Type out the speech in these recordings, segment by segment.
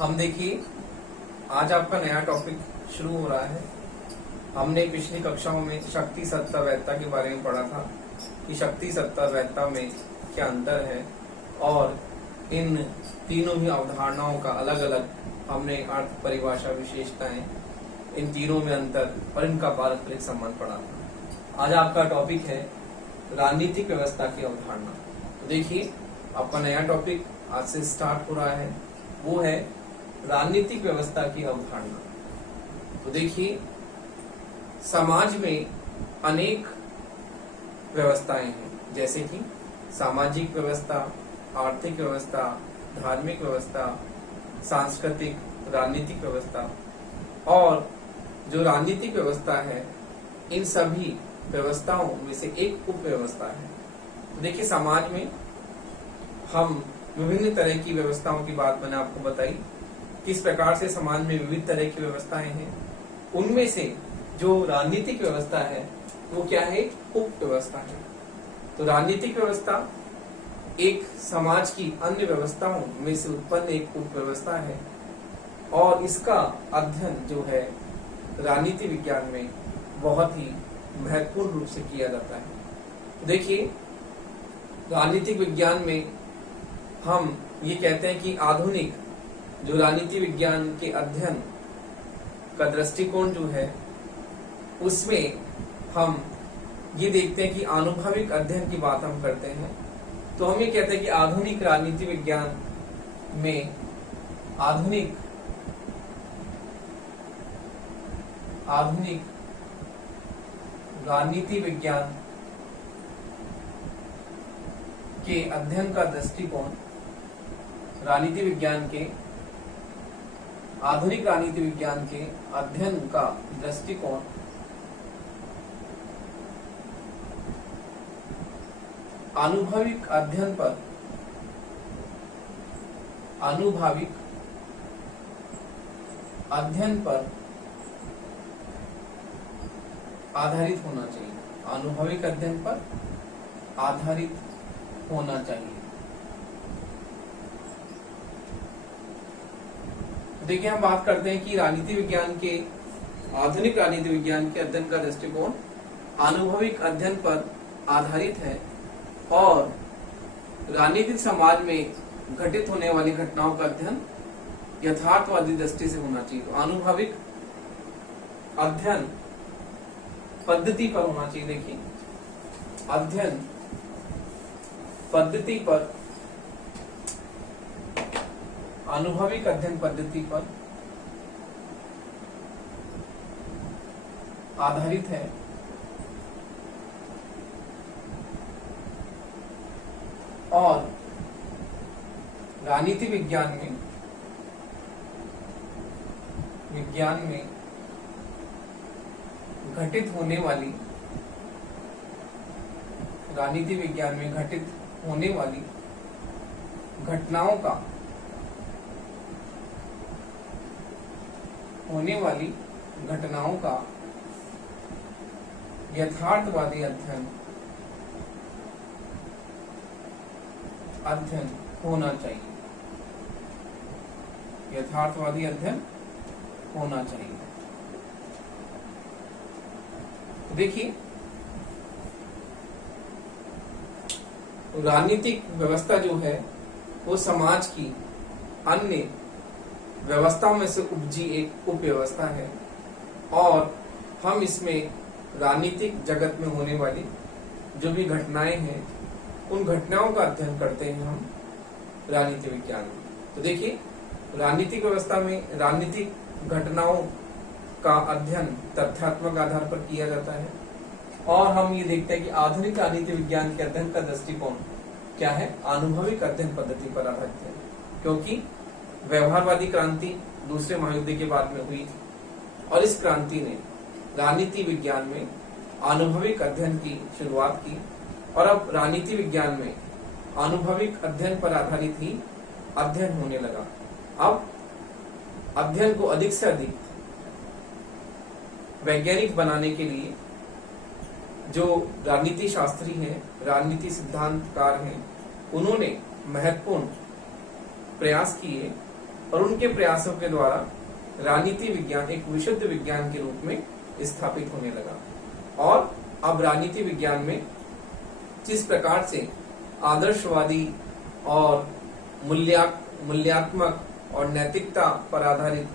हम देखिए आज आपका नया टॉपिक शुरू हो रहा है। हमने पिछली कक्षाओं में शक्ति सत्ता वैधता के बारे में पढ़ा था कि शक्ति सत्ता वैधता में क्या अंतर है और इन तीनों ही अवधारणाओं का अलग अलग हमने अर्थ, परिभाषा, विशेषताएं, इन तीनों में अंतर और इनका पारस्परिक संबंध पढ़ा था। आज आपका टॉपिक है राजनीतिक व्यवस्था की अवधारणा। तो देखिए आपका नया टॉपिक आज से स्टार्ट हो रहा है, वो है राजनीतिक व्यवस्था की अवधारणा। तो देखिए समाज में अनेक व्यवस्थाएं हैं, जैसे कि सामाजिक व्यवस्था, आर्थिक व्यवस्था, धार्मिक व्यवस्था, सांस्कृतिक, राजनीतिक व्यवस्था। और जो राजनीतिक व्यवस्था है इन सभी व्यवस्थाओं में से एक उप व्यवस्था है। तो देखिए समाज में हम विभिन्न तरह की व्यवस्थाओं की बात मैंने आपको बताई, किस प्रकार से समाज में विविध तरह की व्यवस्थाएं हैं। उनमें से जो राजनीतिक व्यवस्था है वो क्या है? उप व्यवस्था है। तो राजनीतिक व्यवस्था एक समाज की अन्य व्यवस्थाओं में से उत्पन्न एक उप व्यवस्था है और इसका अध्ययन जो है राजनीति विज्ञान में बहुत ही महत्वपूर्ण रूप से किया जाता है। देखिए राजनीतिक विज्ञान में हम ये कहते हैं कि आधुनिक जो राजनीति विज्ञान के अध्ययन का दृष्टिकोण जो है उसमें हम ये देखते हैं कि आनुभविक अध्ययन की बात हम करते हैं। तो हम ये कहते हैं कि आधुनिक राजनीति विज्ञान में आधुनिक राजनीति विज्ञान के अध्ययन का दृष्टिकोण राजनीति विज्ञान के आधुनिक राजनीति विज्ञान के अध्ययन का दृष्टिकोण आनुभविक अध्ययन पर आधारित होना चाहिए। आनुभविक अध्ययन पर आधारित होना चाहिए। देखिए हम बात करते हैं कि राजनीति विज्ञान के आधुनिक राजनीति विज्ञान के अध्ययन का दृष्टिकोण आनुभविक अध्ययन पर आधारित है और राजनीतिक समाज में घटित होने वाली घटनाओं का अध्ययन यथार्थवादी दृष्टि से होना चाहिए। तो आनुभविक अध्ययन पद्धति पर होना चाहिए। देखिए अध्ययन पद्धति पर, आनुभविक अध्ययन पद्धति पर आधारित है और राजनीति विज्ञान में घटित होने वाली राजनीति विज्ञान में घटित होने वाली घटनाओं का यथार्थवादी अध्ययन होना चाहिए। यथार्थवादी अध्ययन होना चाहिए। देखिए राजनीतिक व्यवस्था जो है वो समाज की अन्य व्यवस्थाओं में से उपजी एक उप व्यवस्था है और हम इसमें राजनीतिक जगत में होने वाली जो भी घटनाएं हैं उन घटनाओं का अध्ययन करते हैं हम राजनीति विज्ञान में। तो देखिए राजनीतिक व्यवस्था में राजनीतिक घटनाओं का अध्ययन तथ्यात्मक आधार पर किया जाता है और हम ये देखते हैं कि आधुनिक राजनीति विज्ञान के अध्ययन का दृष्टिकोण क्या है? अनुभविक अध्ययन पद्धति पर आधारित है, क्योंकि व्यवहारवादी क्रांति दूसरे महायुद्ध के बाद में हुई और इस क्रांति ने राजनीति विज्ञान में अनुभविक अध्ययन की शुरुआत की और अब राजनीति विज्ञान में अनुभविक अध्ययन पर आधारित ही अध्ययन होने लगा। अब अध्ययन को अधिक से अधिक वैज्ञानिक बनाने के लिए जो राजनीति शास्त्री हैं, राजनीति सिद्धांतकार हैं, उन्होंने महत्वपूर्ण प्रयास किए और उनके प्रयासों के द्वारा राजनीति विज्ञान एक विशुद्ध विज्ञान के रूप में स्थापित होने लगा। और अब राजनीति विज्ञान में जिस प्रकार से आदर्शवादी और मूल्यात्मक और नैतिकता पर आधारित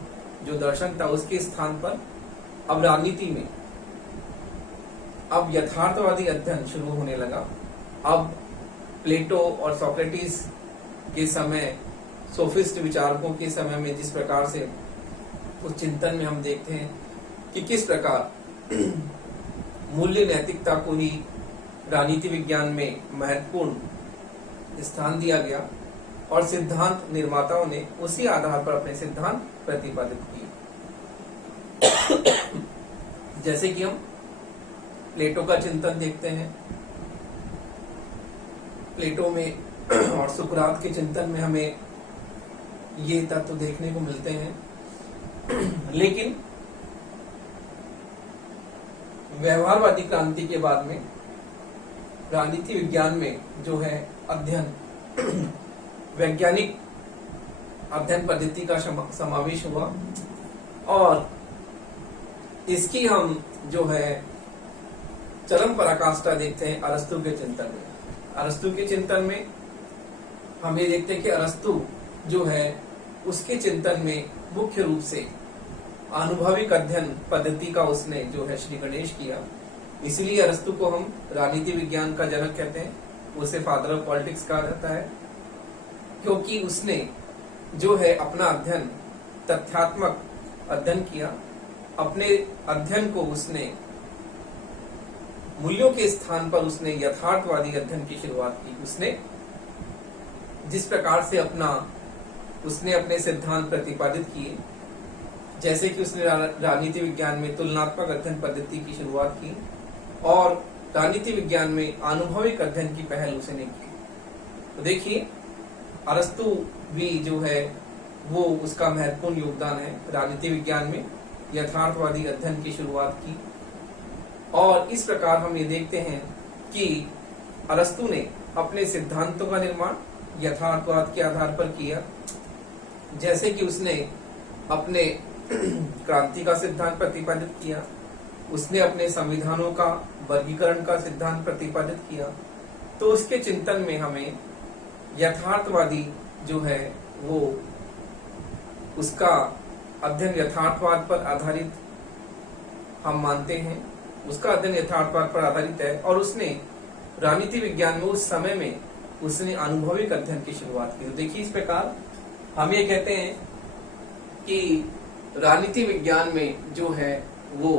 जो दर्शन था उसके स्थान पर अब राजनीति में अब यथार्थवादी अध्ययन शुरू होने लगा। अब प्लेटो और सोक्रेटिस के समय, सोफिस्ट विचारकों के समय में जिस प्रकार से उस चिंतन में हम देखते हैं कि किस प्रकार मूल्य नैतिकता को ही राजनीति विज्ञान में महत्वपूर्ण स्थान दिया गया और सिद्धांत निर्माताओं ने उसी आधार पर अपने सिद्धांत प्रतिपादित किए। जैसे कि हम प्लेटो का चिंतन देखते हैं, प्लेटो में और सुकरात के चिंतन में हमें ये तत्व देखने को मिलते हैं। लेकिन व्यवहारवादी क्रांति के बाद में राजनीति विज्ञान में जो है अध्ययन, वैज्ञानिक अध्ययन पद्धति का समावेश हुआ और इसकी हम जो है चरम पराकाष्ठा देखते हैं अरस्तु के चिंतन में। अरस्तु के चिंतन में हम ये देखते हैं कि अरस्तु जो है उसके चिंतन में मुख्य रूप से आनुभविक अध्ययन पद्धति का उसने जो है श्री गणेश किया। इसलिए अरस्तु को हम राजनीति विज्ञान का जनक कहते हैं, उसे फादर ऑफ पॉलिटिक्स कहा जाता है, क्योंकि उसने जो है अपना अध्ययन तथ्यात्मक अध्ययन किया। अपने अध्ययन को उसने मूल्यों के स्थान पर उसने यथार्थवादी अध्ययन की शुरुआत की। उसने जिस प्रकार से उसने अपने सिद्धांत प्रतिपादित किए, जैसे कि उसने राजनीति विज्ञान में तुलनात्मक अध्ययन पद्धति की शुरुआत की और राजनीति विज्ञान में आनुभविक अध्ययन की पहल उसने की। तो देखिए अरस्तु भी जो है वो उसका महत्वपूर्ण योगदान है राजनीति विज्ञान में यथार्थवादी अध्ययन की शुरुआत की। और इस प्रकार हम ये देखते हैं कि अरस्तु ने अपने सिद्धांतों का निर्माण यथार्थवाद के आधार पर किया। जैसे कि उसने अपने क्रांति का सिद्धांत प्रतिपादित किया, उसने अपने संविधानों का वर्गीकरण का सिद्धांत प्रतिपादित किया। तो उसके चिंतन में हमें यथार्थवादी जो है वो उसका अध्ययन यथार्थवाद पर आधारित हम मानते हैं, उसका अध्ययन यथार्थवाद पर आधारित है। और उसने राजनीति विज्ञान में उस समय में उसने अनुभविक अध्ययन की शुरुआत की। तो देखिए इस प्रकार हम ये कहते हैं कि राजनीति विज्ञान में जो है वो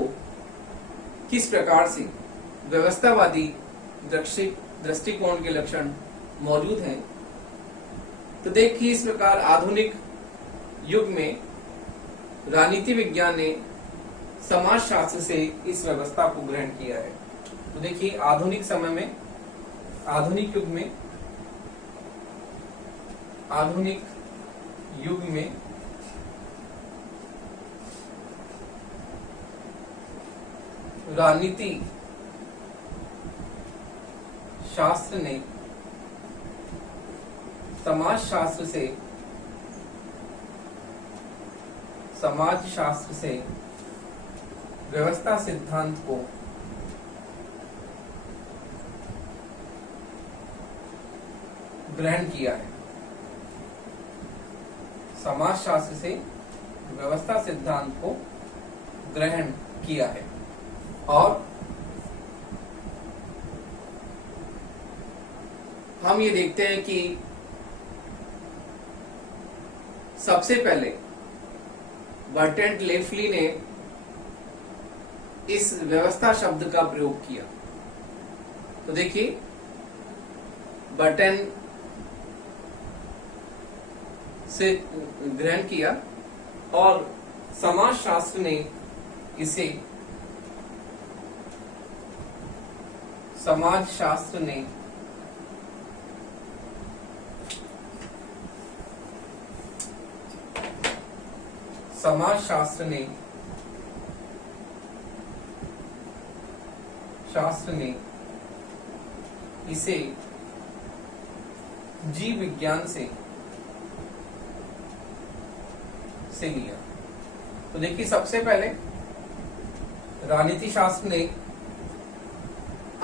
किस प्रकार से व्यवस्थावादी दृष्टिकोण के लक्षण मौजूद हैं। तो देखिए इस प्रकार आधुनिक युग में राजनीति विज्ञान ने समाजशास्त्र से इस व्यवस्था को ग्रहण किया है। तो देखिए आधुनिक समय में, आधुनिक युग में राजनीति शास्त्र ने समाजशास्त्र से व्यवस्था सिद्धांत को ग्रहण किया है। समाजशास्त्र से व्यवस्था सिद्धांत को ग्रहण किया है। और हम ये देखते हैं कि सबसे पहले बर्ट्रैंड लेफली ने इस व्यवस्था शब्द का प्रयोग किया। तो देखिए बर्ट्रैंड से ग्रहण किया और समाजशास्त्र ने इसे समाजशास्त्र ने इसे जीव विज्ञान से से लिया। तो देखिए, सबसे पहले राजनीति शास्त्र ने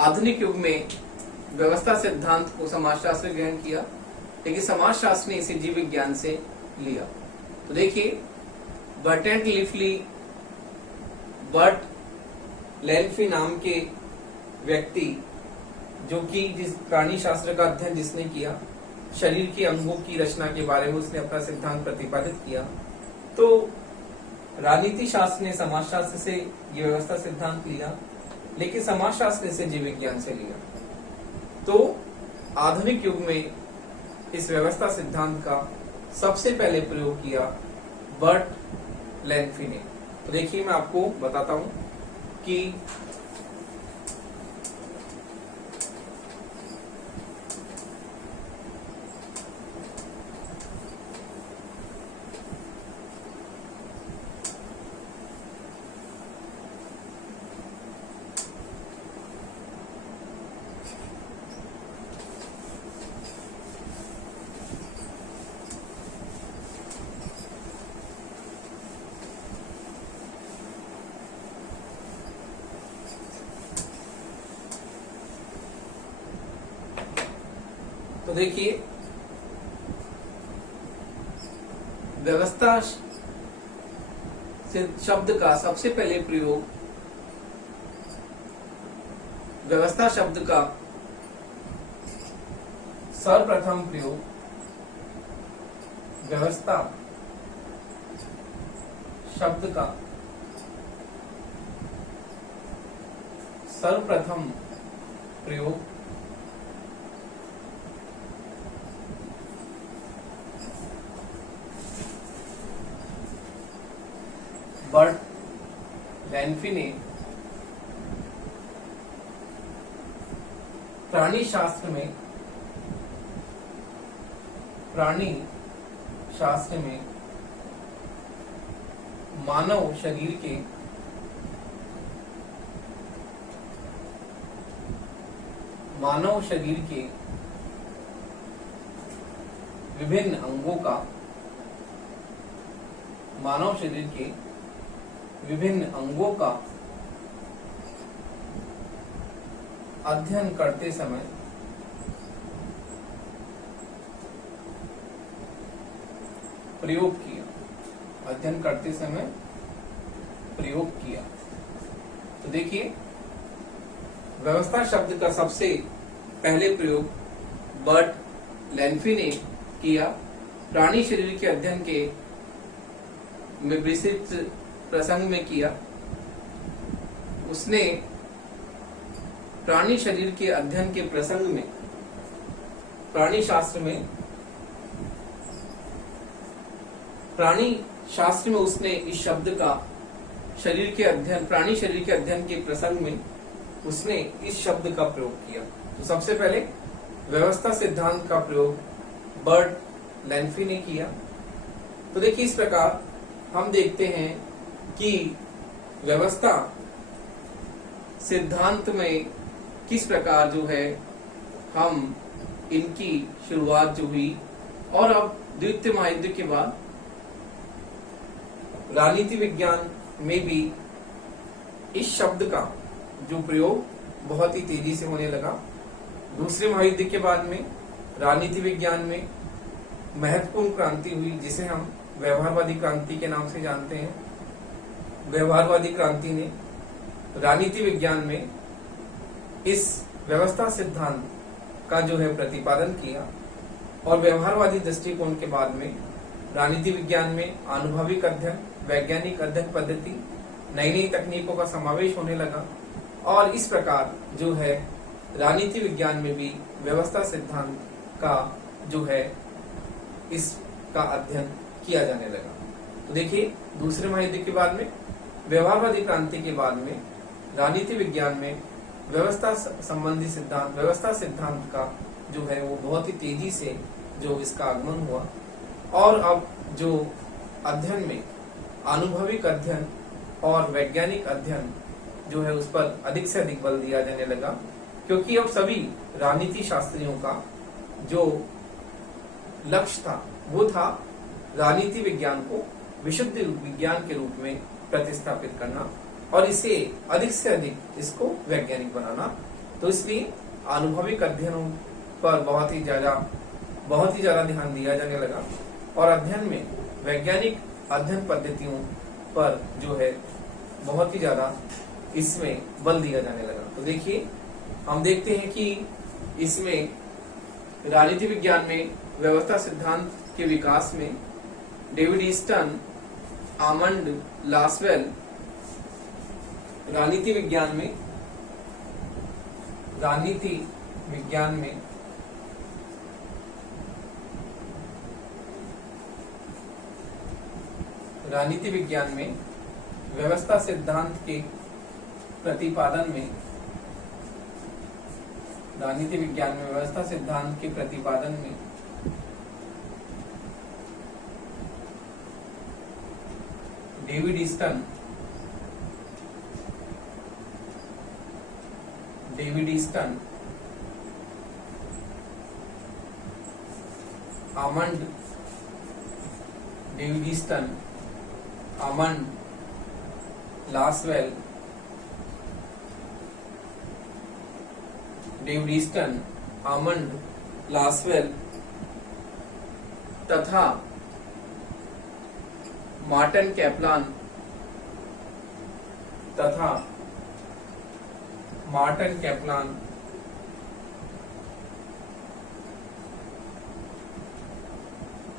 आधुनिक युग में व्यवस्था सिद्धांत को समाजशास्त्र में ग्रहण किया, लेकिन समाजशास्त्र ने इसे जीव विज्ञान से लिया। तो देखिए, बर्टैंड लिफली बर्ट लेल्फी नाम के व्यक्ति, जो कि जिस प्राणी शास्त्र का अध्ययन जिसने किया, शरीर के अंगों की रचना के बारे में उसने अपना सिद्धांत प्रतिपादित किया। तो राजनीति शास्त्र ने समाजशास्त्र से ये व्यवस्था सिद्धांत लिया, लेकिन समाजशास्त्र ने इसे जीव विज्ञान से लिया। तो आधुनिक युग में इस व्यवस्था सिद्धांत का सबसे पहले प्रयोग किया बर्ट लेल्फी ने। तो देखिए, मैं आपको बताता हूं कि तो देखिए, व्यवस्था शब्द का सबसे पहले प्रयोग, व्यवस्था शब्द का सर्वप्रथम प्रयोग, व्यवस्था शब्द का सर्वप्रथम प्रयोग बर्ट लेल्फी ने प्राणी शास्त्र में मानव शरीर के विभिन्न अंगों का, मानव शरीर के विभिन्न अंगों का अध्ययन करते समय प्रयोग किया। तो देखिए, व्यवस्था शब्द का सबसे पहले प्रयोग बर्ट लेल्फी ने किया प्राणी शरीर के अध्ययन के विस्तृत प्रसंग में किया। उसने प्राणी शरीर के अध्ययन के प्रसंग में, प्राणी शास्त्र में उसने इस शब्द का प्राणी शरीर के अध्ययन के प्रसंग में उसने इस शब्द का प्रयोग किया। तो सबसे पहले व्यवस्था सिद्धांत का प्रयोग बर्ट लेल्फी ने किया। तो देखिए, इस प्रकार हम देखते हैं कि व्यवस्था सिद्धांत में किस प्रकार जो है हम इनकी शुरुआत जो हुई, और अब द्वितीय महायुद्ध के बाद राजनीति विज्ञान में भी इस शब्द का जो प्रयोग बहुत ही तेजी से होने लगा। दूसरे महायुद्ध के बाद में राजनीति विज्ञान में महत्वपूर्ण क्रांति हुई, जिसे हम व्यवहारवादी क्रांति के नाम से जानते हैं। व्यवहारवादी क्रांति ने राजनीति विज्ञान में इस व्यवस्था सिद्धांत का जो है प्रतिपादन किया, और व्यवहारवादी दृष्टिकोण के बाद में राजनीति विज्ञान में आनुभविक अध्ययन, वैज्ञानिक अध्ययन पद्धति, नई नई तकनीकों का समावेश होने लगा, और इस प्रकार जो है राजनीति विज्ञान में भी व्यवस्था सिद्धांत का जो है इसका अध्ययन किया जाने लगा। तो देखिए, दूसरे महायुद्ध के बाद में, व्यवहारवादी क्रांति के बाद में राजनीति विज्ञान में व्यवस्था संबंधी सिद्धांत, व्यवस्था सिद्धांत का जो है वो बहुत ही तेजी से जो इसका आगमन हुआ, और अब जो अध्ययन में आनुभविक अध्ययन और वैज्ञानिक अध्ययन जो है उस पर अधिक से अधिक बल दिया जाने लगा, क्योंकि अब सभी राजनीति शास्त्रियों का जो लक्ष्य था वो था राजनीति विज्ञान को विशुद्ध विज्ञान के रूप में प्रतिस्थापित करना और इसे अधिक से अधिक इसको वैज्ञानिक बनाना। तो इसलिए अनुभविक अध्ययनों पर बहुत ही ज्यादा ध्यान दिया जाने लगा और अध्ययन में वैज्ञानिक अध्ययन पद्धतियों पर जो है बहुत ही ज्यादा इसमें बल दिया जाने लगा। तो देखिए, हम देखते हैं कि इसमें राजनीति विज्ञान में व्यवस्था सिद्धांत के विकास में डेविड ईस्टन, आमंड लासवेल, राजनीति विज्ञान में व्यवस्था सिद्धांत के प्रतिपादन में डेविड ईस्टन, आमंड लासवेल, तथा मार्टिन कैप्लान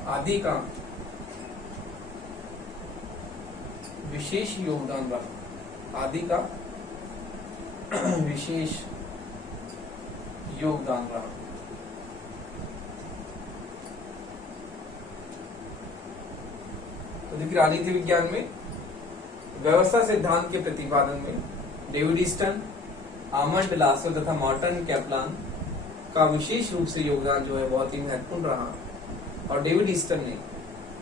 आदि का विशेष योगदान रहा। तो देखिए, राजनीति विज्ञान में व्यवस्था सिद्धांत के प्रतिपादन में डेविड ईस्टन, आमंड लासवेल तथा मार्टिन कैप्लान का विशेष रूप से योगदान जो है बहुत ही महत्वपूर्ण रहा और डेविड ईस्टन ने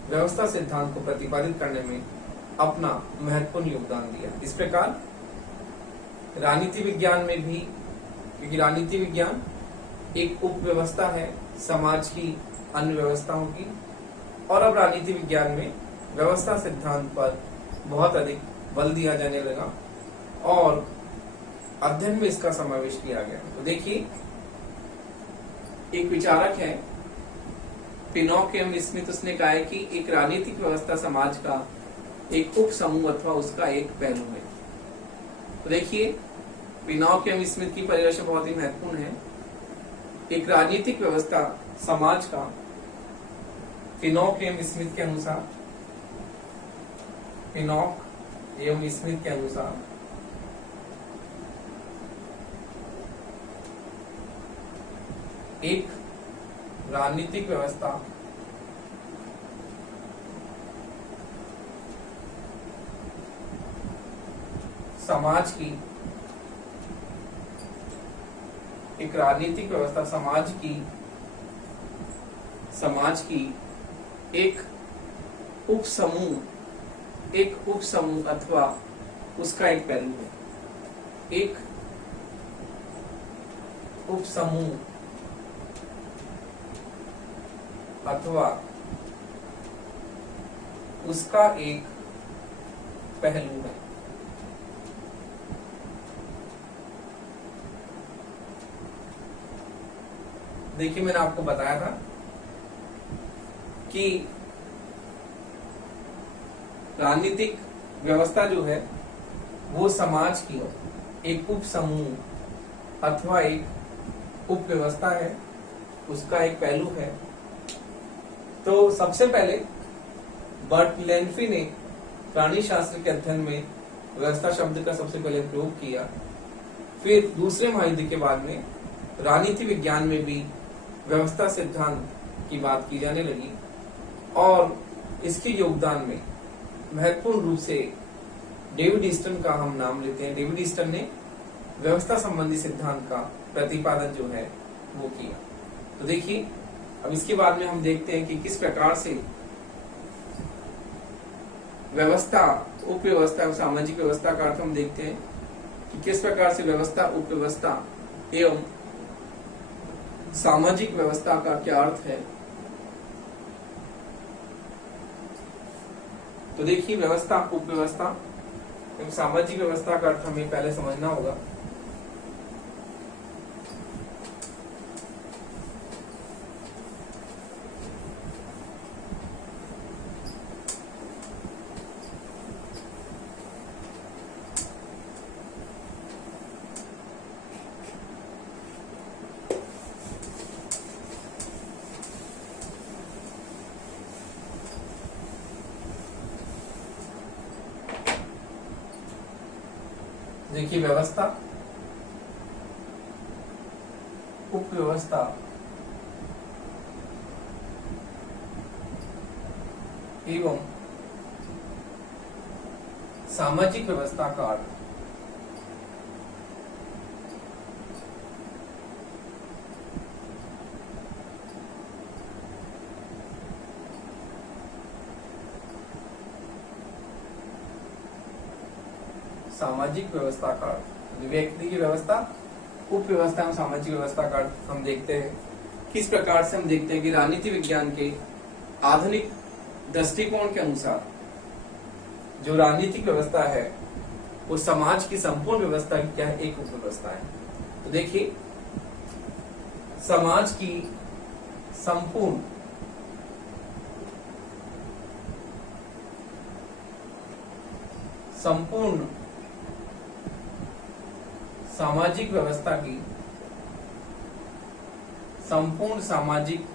व्यवस्था सिद्धांत को प्रतिपादित करने में अपना महत्वपूर्ण योगदान दिया। इस प्रकार राजनीति विज्ञान में भी, क्योंकि राजनीति विज्ञान एक उप व्यवस्था है समाज की अन्य व्यवस्थाओं की, और अब राजनीति विज्ञान में व्यवस्था सिद्धांत पर बहुत अधिक बल दिया जाने लगा और अध्ययन में इसका समावेश किया गया। तो देखिए, एक विचारक है पिनॉक एवं स्मिथ, उसने कहा है कि एक राजनीतिक व्यवस्था समाज का एक उप समूह अथवा उसका एक पहलू है। तो देखिए, पिनॉक एवं स्मिथ की परिभाषा बहुत ही महत्वपूर्ण है। एक राजनीतिक व्यवस्था समाज का पिनॉक एवं स्मिथ के अनुसार एक राजनीतिक व्यवस्था समाज की एक उप समूह अथवा उसका एक पहलू है। एक उप समूह अथवा उसका एक पहलू है। देखिए, मैंने आपको बताया था कि राजनीतिक व्यवस्था जो है वो समाज की एक उप समूह अथवा एक उप व्यवस्था है, उसका एक पहलू है। तो सबसे पहले बर्टलेन्फी ने प्राणी शास्त्र के अध्ययन में व्यवस्था शब्द का सबसे पहले प्रयोग किया। फिर दूसरे महायुद्ध के बाद में राजनीति विज्ञान में भी व्यवस्था सिद्धांत की बात की जाने लगी और इसके योगदान में महत्वपूर्ण रूप से डेविड ईस्टन का हम नाम लेते हैं। डेविड ईस्टन ने व्यवस्था संबंधी सिद्धांत का प्रतिपादन जो है वो किया। तो देखिए, अब इसके बाद में हम देखते हैं कि किस प्रकार से व्यवस्था, उप व्यवस्था और सामाजिक व्यवस्था का अर्थ हम देखते हैं कि किस प्रकार से व्यवस्था, उप व्यवस्था एवं सामाजिक व्यवस्था का क्या अर्थ है। तो देखिए व्यवस्था, उपव्यवस्था एवं सामाजिक व्यवस्था का अर्थ हमें पहले समझना होगा। देखिए व्यवस्था, उपव्यवस्था एवं सामाजिक व्यवस्था का अर्थ। सामाजिक व्यवस्था का अर्थ, व्यक्ति की व्यवस्था, उपव्यवस्था एवं सामाजिक व्यवस्था का अर्थ हम देखते हैं। किस प्रकार से हम देखते हैं कि राजनीति विज्ञान के आधुनिक दृष्टिकोण के अनुसार जो राजनीतिक व्यवस्था है वो समाज की संपूर्ण व्यवस्था की क्या है, एक उपव्यवस्था है। तो देखिए समाज की संपूर्ण सामाजिक व्यवस्था की, संपूर्ण सामाजिक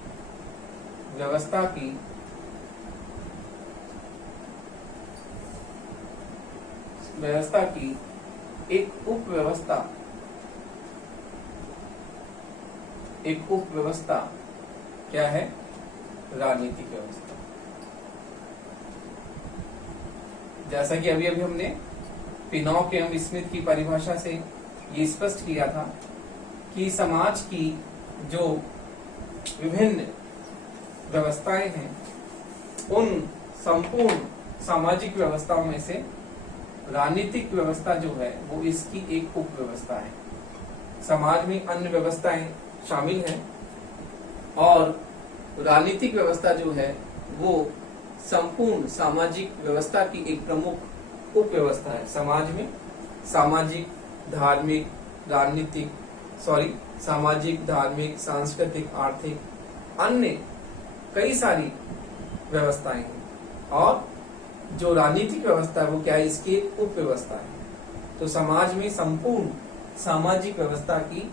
व्यवस्था की एक उपव्यवस्था क्या है, राजनीतिक व्यवस्था। जैसा कि अभी हमने पिनॉक एवं स्मिथ की परिभाषा से ये स्पष्ट किया था कि समाज की जो विभिन्न व्यवस्थाएं हैं उन संपूर्ण सामाजिक व्यवस्थाओं में से राजनीतिक व्यवस्था जो है वो इसकी एक उपव्यवस्था है। समाज में अन्य व्यवस्थाएं शामिल हैं और राजनीतिक व्यवस्था जो है वो संपूर्ण सामाजिक व्यवस्था की एक प्रमुख उपव्यवस्था है। समाज में सामाजिक, धार्मिक, सामाजिक, धार्मिक, सांस्कृतिक, आर्थिक, अन्य कई सारी व्यवस्थाएं हैं और जो राजनीतिक व्यवस्था है वो क्या है, इसकी एक उपव्यवस्था है। तो समाज में संपूर्ण सामाजिक व्यवस्था की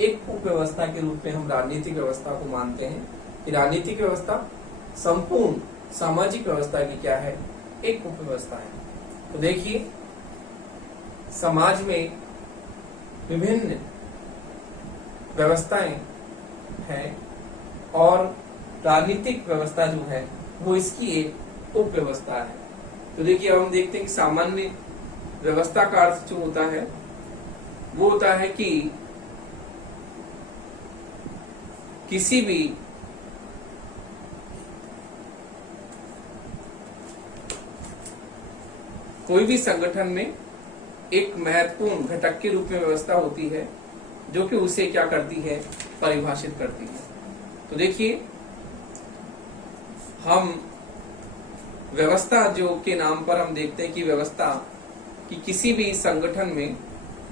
एक उपव्यवस्था के रूप में हम राजनीतिक व्यवस्था को मानते हैं कि राजनीतिक व्यवस्था संपूर्ण सामाजिक व्यवस्था की क्या है, एक उपव्यवस्था है। तो देखिए समाज में विभिन्न व्यवस्थाएं हैं और राजनीतिक व्यवस्था जो है वो इसकी एक उपव्यवस्था है। तो देखिए अब हम देखते हैं कि सामान्य व्यवस्था का अर्थ जो होता है वो होता है कि किसी भी कोई भी संगठन में एक महत्वपूर्ण घटक के रूप में व्यवस्था होती है जो कि उसे क्या करती है, परिभाषित करती है। तो देखिए हम व्यवस्था जो के नाम पर हम देखते हैं कि व्यवस्था कि किसी भी संगठन में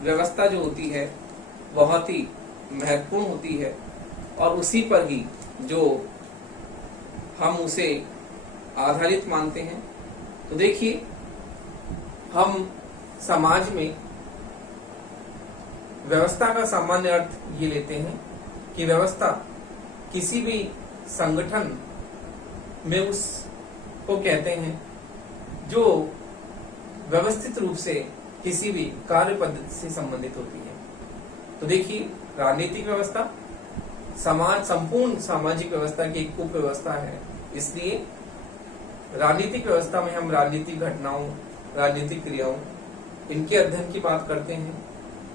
व्यवस्था जो होती है बहुत ही महत्वपूर्ण होती है और उसी पर ही जो हम उसे आधारित मानते हैं। तो देखिए हम समाज में व्यवस्था का सामान्य अर्थ ये लेते हैं कि व्यवस्था किसी भी संगठन में उसको कहते हैं जो व्यवस्थित रूप से किसी भी कार्य पद्धति से संबंधित होती है। तो देखिए राजनीतिक व्यवस्था समाज संपूर्ण सामाजिक व्यवस्था की एक उप व्यवस्था है। इसलिए राजनीतिक व्यवस्था में हम राजनीतिक घटनाओं, राजनीतिक क्रियाओं, इनके अध्ययन की बात करते हैं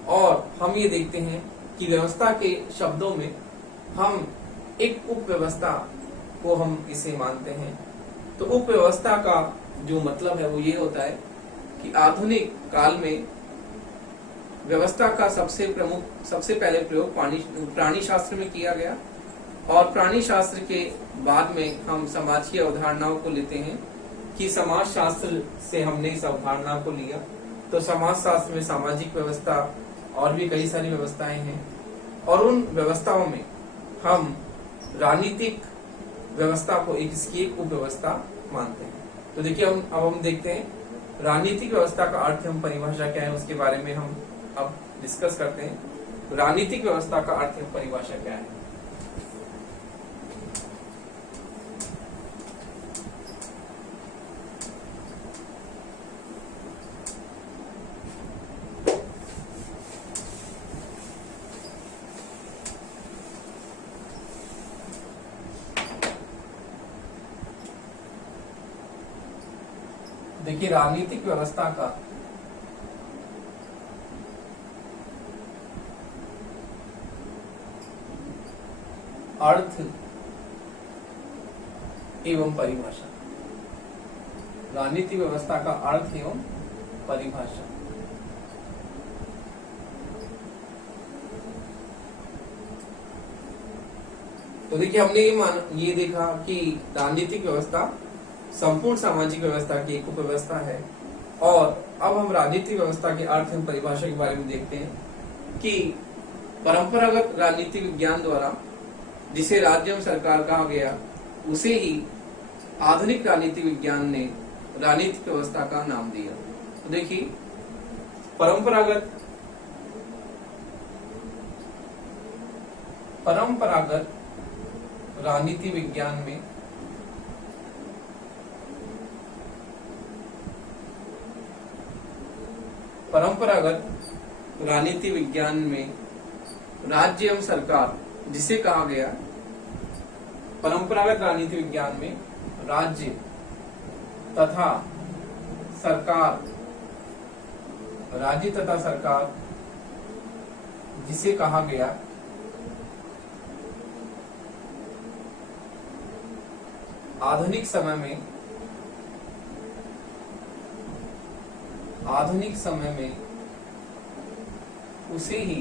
और हम ये देखते हैं कि व्यवस्था के शब्दों में हम एक उप व्यवस्था को हम इसे मानते हैं। तो उप व्यवस्था का जो मतलब है वो ये होता है कि आधुनिक काल में व्यवस्था का सबसे पहले प्रयोग प्राणी शास्त्र में किया गया और प्राणी शास्त्र के बाद में हम समाज की अवधारणाओं को लेते हैं कि समाज शास्त्र से हमने इस अवधारणा को लिया, तो समाज शास्त्र में सामाजिक व्यवस्था और भी कई सारी व्यवस्थाएं हैं, और उन व्यवस्थाओं में हम राजनीतिक व्यवस्था को इसकी एक उपव्यवस्था मानते हैं। तो देखिए हम देखते हैं राजनीतिक व्यवस्था का अर्थ एवं परिभाषा क्या है, उसके बारे में हम अब डिस्कस करते हैं। राजनीतिक व्यवस्था का अर्थ एवं परिभाषा क्या है। देखिए राजनीतिक व्यवस्था का अर्थ एवं परिभाषा, राजनीतिक व्यवस्था का अर्थ एवं परिभाषा। तो देखिए हमने ये देखा कि राजनीतिक व्यवस्था संपूर्ण सामाजिक व्यवस्था की एक उपव्यवस्था है, और अब हम राजनीतिक व्यवस्था के अर्थ एवं परिभाषा के बारे में देखते हैं कि परंपरागत राजनीतिक विज्ञान द्वारा जिसे राज्य एवं सरकार कहा गया, उसे ही आधुनिक राजनीतिक विज्ञान ने राजनीतिक व्यवस्था का नाम दिया। तो देखिए परंपरागत राजनीति विज्ञान में राज्य एवं सरकार जिसे कहा गया, परंपरागत राजनीति विज्ञान में राज्य तथा सरकार जिसे कहा गया, आधुनिक समय में उसे ही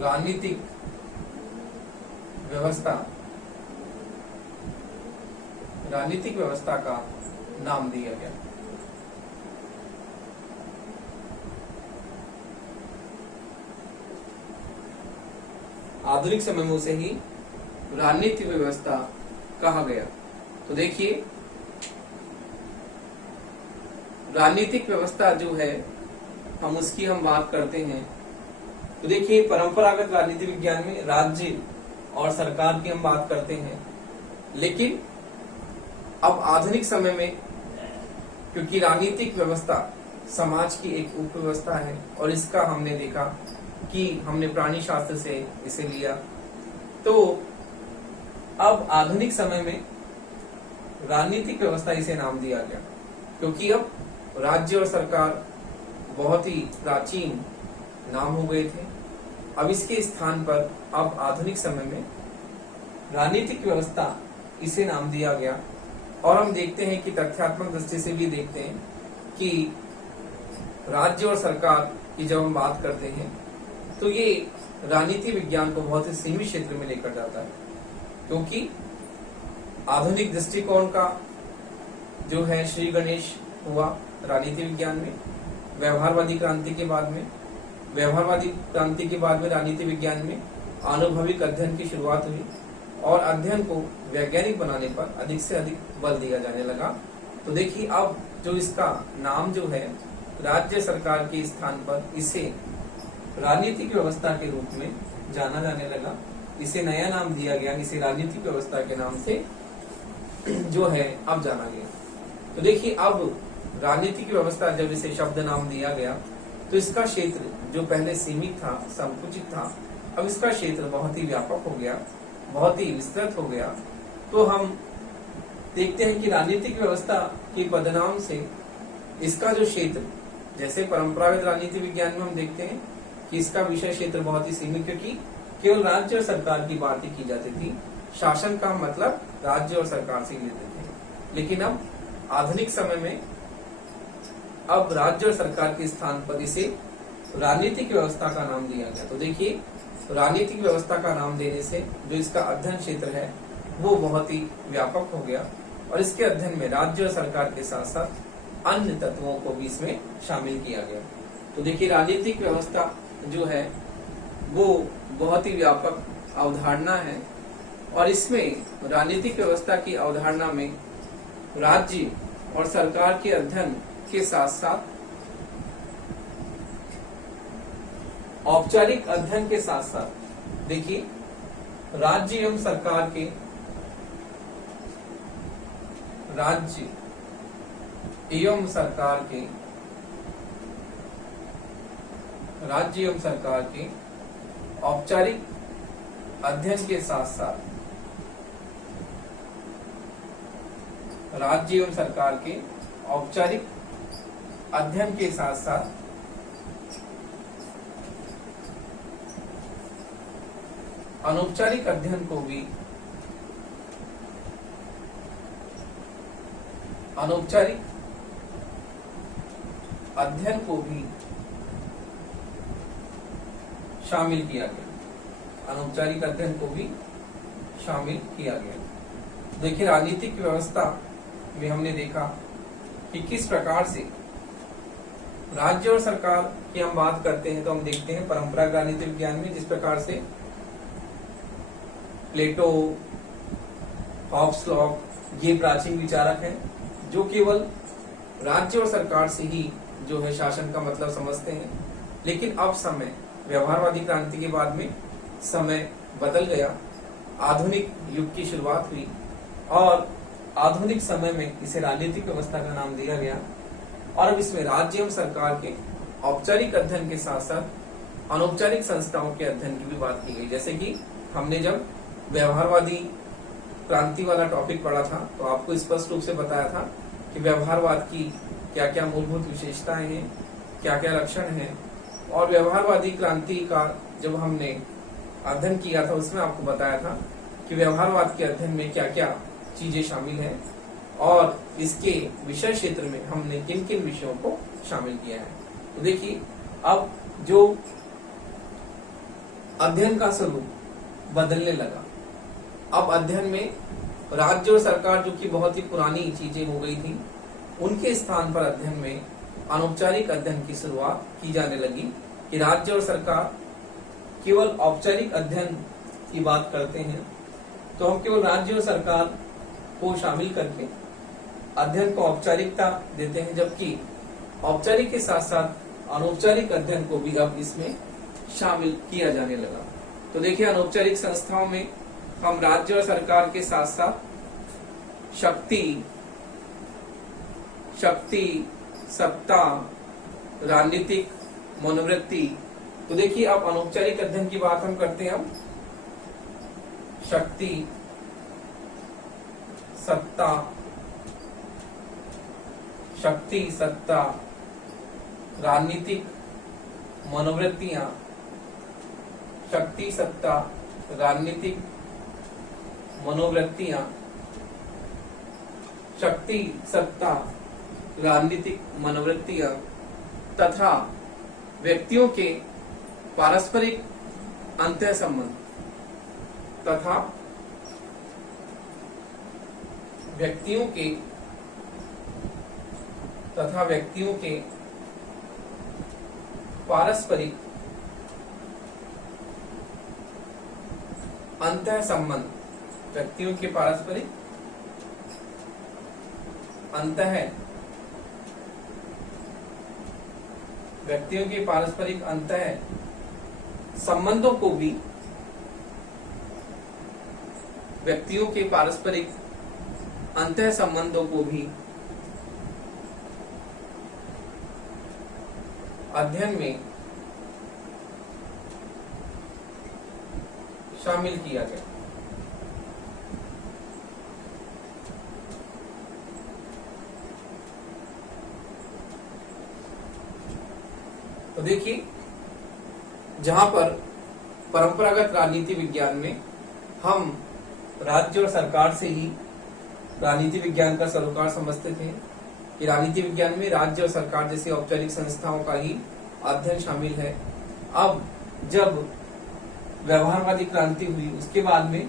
राजनीतिक व्यवस्था का नाम दिया गया। आधुनिक समय में उसे ही राजनीतिक व्यवस्था कहा गया। तो देखिए राजनीतिक व्यवस्था जो है हम बात करते हैं। तो देखिए परंपरागत राजनीति विज्ञान में राज्य और सरकार की हम बात करते हैं, लेकिन अब आधुनिक समय में क्योंकि राजनीतिक व्यवस्था समाज की एक उपव्यवस्था है, और इसका हमने देखा कि हमने प्राणी शास्त्र से इसे लिया, तो अब आधुनिक समय में राजनीतिक व्यवस्था इसे नाम दिया गया, क्योंकि अब राज्य और सरकार बहुत ही प्राचीन नाम हो गए थे। अब इसके स्थान पर अब आधुनिक समय में राजनीतिक व्यवस्था इसे नाम दिया गया। और हम देखते हैं कि तथ्यात्मक दृष्टि से भी देखते हैं कि राज्य और सरकार की जब हम बात करते हैं तो ये राजनीति विज्ञान को बहुत ही सीमित क्षेत्र में लेकर जाता है, क्योंकि आधुनिक दृष्टिकोण का जो है श्री गणेश हुआ राजनीति विज्ञान में। व्यवहारवादी क्रांति के बाद में राजनीति विज्ञान में आनुभविक अध्ययन की शुरुआत हुई, और अध्ययन को वैज्ञानिक बनाने पर अधिक से अधिक बल दिया जाने लगा। तो देखिए अब जो इसका नाम जो है राज्य सरकार के स्थान पर इसे राजनीतिक व्यवस्था के रूप में जाना जाने लगा। इसे नया नाम दिया गया, इसे राजनीतिक व्यवस्था के नाम से जो है अब जाना गया। तो देखिए अब राजनीतिक व्यवस्था जब इसे शब्द नाम दिया गया तो इसका क्षेत्र जो पहले सीमित था, संकुचित था, अब इसका क्षेत्र बहुत ही व्यापक हो गया, बहुत ही विस्तृत हो गया। तो हम देखते हैं कि राजनीतिक व्यवस्था के पदनाम से इसका जो क्षेत्र, जैसे परंपरागत राजनीति विज्ञान में हम देखते हैं कि इसका विषय क्षेत्र बहुत ही सीमित, क्योंकि केवल राज्य और सरकार की बात ही की जाती थी, शासन का मतलब राज्य और सरकार से लेते थे। लेकिन अब आधुनिक समय में अब राज्य और सरकार के स्थान पर इसे राजनीतिक व्यवस्था का नाम दिया गया। तो देखिए राजनीतिक व्यवस्था का नाम देने से जो इसका अध्ययन क्षेत्र है वो बहुत ही व्यापक हो गया और इसके अध्ययन में राज्य और सरकार के साथ साथ अन्य तत्वों को भी इसमें शामिल किया गया। तो देखिए राजनीतिक व्यवस्था जो है वो बहुत ही व्यापक अवधारणा है और इसमें राजनीतिक व्यवस्था की अवधारणा में राज्य और सरकार के अध्ययन के साथ साथ औपचारिक अध्ययन के साथ साथ देखिए राज्य एवं सरकार के औपचारिक अध्ययन के साथ साथ राज्य एवं सरकार के औपचारिक अध्ययन के साथ साथ अनौपचारिक अध्ययन को भी शामिल किया गया। अनौपचारिक अध्ययन को भी शामिल किया गया। देखिए राजनीतिक व्यवस्था में हमने देखा कि किस प्रकार से राज्य और सरकार की हम बात करते हैं तो हम देखते हैं परंपरागत राजनीतिक विज्ञान में जिस प्रकार से प्लेटो, हॉब्स लॉक ये प्राचीन विचारक हैं जो केवल राज्य और सरकार से ही जो है शासन का मतलब समझते हैं, लेकिन अब समय व्यवहारवादी क्रांति के बाद में समय बदल गया, आधुनिक युग की शुरुआत हुई और आधुनिक समय में इसे राजनीतिक व्यवस्था का नाम दिया गया और अब इसमें राज्य एवं सरकार के औपचारिक अध्ययन के साथ साथ अनौपचारिक संस्थाओं के अध्ययन की भी बात की गई। जैसे कि हमने जब व्यवहारवादी क्रांति वाला टॉपिक पढ़ा था तो आपको स्पष्ट रूप से बताया था कि व्यवहारवाद की क्या क्या मूलभूत विशेषताएं हैं, क्या क्या लक्षण हैं और व्यवहारवादी क्रांति का जब हमने अध्ययन किया था उसमें आपको बताया था कि व्यवहारवाद के अध्ययन में क्या क्या चीजें शामिल हैं और इसके विषय क्षेत्र में हमने किन किन विषयों को शामिल किया है। तो देखिए अब जो अध्ययन का स्वरूप बदलने लगा, अब अध्ययन में राज्य और सरकार जो कि बहुत ही पुरानी चीजें हो गई थी उनके स्थान पर अध्ययन में अनौपचारिक अध्ययन की शुरुआत की जाने लगी कि राज्य और सरकार केवल औपचारिक अध्ययन की बात करते हैं तो हम केवल राज्य और सरकार को शामिल करके अध्ययन को औपचारिकता देते हैं, जबकि औपचारिक के साथ साथ अनौपचारिक अध्ययन को भी अब इसमें शामिल किया जाने लगा। तो देखिए अनौपचारिक संस्थाओं में हम राज्य और सरकार के साथ साथ शक्ति, सत्ता, राजनीतिक मनोवृत्ति। तो देखिए अब अनौपचारिक अध्ययन की बात हम करते हैं। अब शक्ति, सत्ता, राजनीतिक मनोवृत्तियां, शक्ति, सत्ता, राजनीतिक मनोवृत्तियां, शक्ति, सत्ता, राजनीतिक मनोवृत्तियां तथा व्यक्तियों के पारस्परिक अंतःसंबंध तथा व्यक्तियों के पारस्परिक अंतःसंबंध, व्यक्तियों के पारस्परिक अंतः संबंधों को भी अध्ययन में शामिल किया गया। तो देखिए जहां पर परंपरागत राजनीति विज्ञान में हम राज्य और सरकार से ही राजनीति विज्ञान का सरोकार समझते थे कि राजनीति विज्ञान में राज्य और सरकार जैसी औपचारिक संस्थाओं का ही अध्ययन शामिल है। अब जब व्यवहारवादी क्रांति हुई, उसके बाद में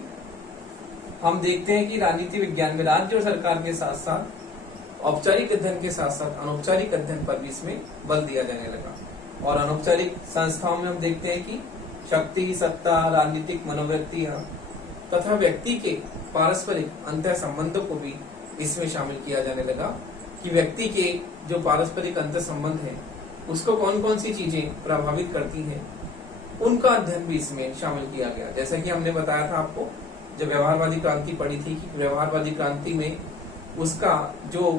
हम देखते हैं कि राजनीति विज्ञान में राज्य और सरकार के साथ साथ औपचारिक अध्ययन के साथ साथ अनौपचारिक अध्ययन पर भी इसमें बल दिया जाने लगा। और अनौपचारिक संस्थाओं में हम देखते हैं कि शक्ति, सत्ता, राजनीतिक मनोवृत्तियां तथा व्यक्ति के पारस्परिक अंतर संबंधों को भी इसमें शामिल किया जाने लगा कि व्यक्ति के जो पारस्परिक अंतर संबंध है उसको कौन कौन सी चीजें प्रभावित करती हैं, उनका अध्ययन भी इसमें शामिल किया गया। जैसा कि हमने बताया था आपको जब व्यवहारवादी क्रांति पढ़ी थी कि व्यवहारवादी क्रांति में उसका जो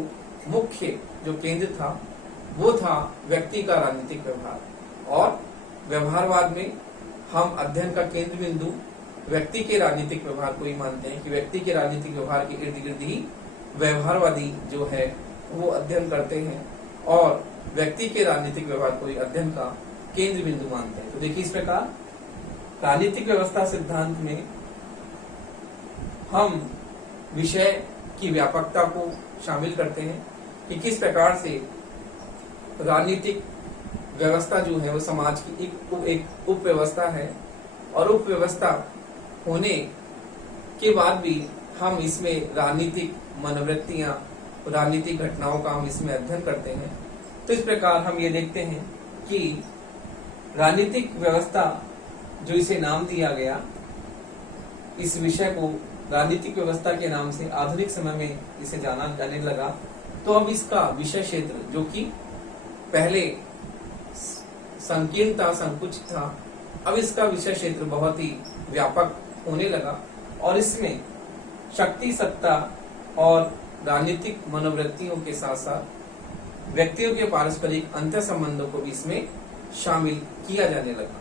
मुख्य जो केंद्र था वो था व्यक्ति का राजनीतिक व्यवहार, और व्यवहारवाद में हम अध्ययन का केंद्र बिंदु व्यक्ति के राजनीतिक व्यवहार को ही मानते हैं कि व्यक्ति के राजनीतिक व्यवहार के इर्द गिर्द ही व्यवहारवादी जो है वो अध्ययन करते हैं और व्यक्ति के राजनीतिक व्यवहार को ही अध्ययन का केंद्र बिंदु मानते हैं। तो देखिए, इस प्रकार राजनीतिक व्यवस्था सिद्धांत में हम विषय की व्यापकता को शामिल करते हैं कि किस प्रकार से राजनीतिक व्यवस्था जो है वो समाज की एक उप व्यवस्था है, और उप व्यवस्था होने के बाद भी हम इसमें राजनीतिक मनोवृत्तियां, राजनीतिक घटनाओं का हम इसमें अध्ययन करते हैं। तो इस प्रकार हम ये देखते हैं कि राजनीतिक व्यवस्था जो इसे नाम दिया गया, इस विषय को राजनीतिक व्यवस्था के नाम से आधुनिक समय में इसे जाना जाने लगा। तो अब इसका विषय क्षेत्र जो कि पहले संकीर्ण था, संकुचित था, अब इसका विषय क्षेत्र बहुत ही व्यापक होने लगा और इसमें शक्ति, सत्ता और राजनीतिक मनोवृत्तियों के साथ साथ व्यक्तियों के पारस्परिक अंतर संबंधों को भी इसमें शामिल किया जाने लगा।